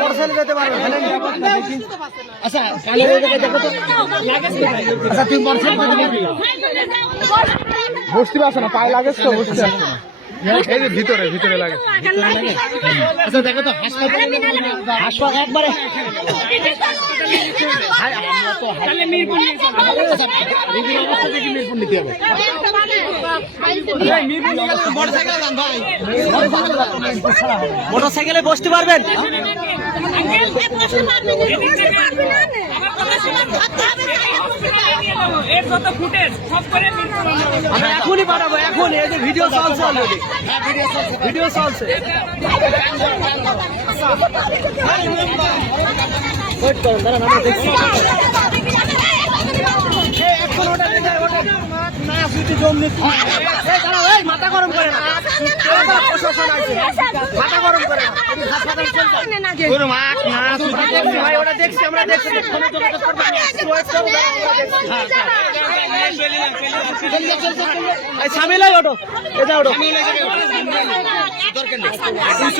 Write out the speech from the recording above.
Motorcycle যেতে পারবে। আচ্ছা তুমি বসতে পারছো না, পায়ে লাগে তো বসতে পারছো না। এই যে ভিতরে ভিতরে লাগে। আচ্ছা দেখো তো হাসপাতাল একবারে মিরপুর নিতে হবে। মোটরসাইকেলে বসতে পারবেন? এখনই পাঠাবো, এখন এই যে ভিডিও চলছে, অলরেডি ভিডিও চলছে। ওয়েট করুন, দাঁড়ান আমরা দেখছি। মাথা গরম করে না, প্রশাসন আছে, মাথা গরম করে না। ওটা দেখছি, আমরা দেখছি। সামিল হয় ওটো, এটা ওটো।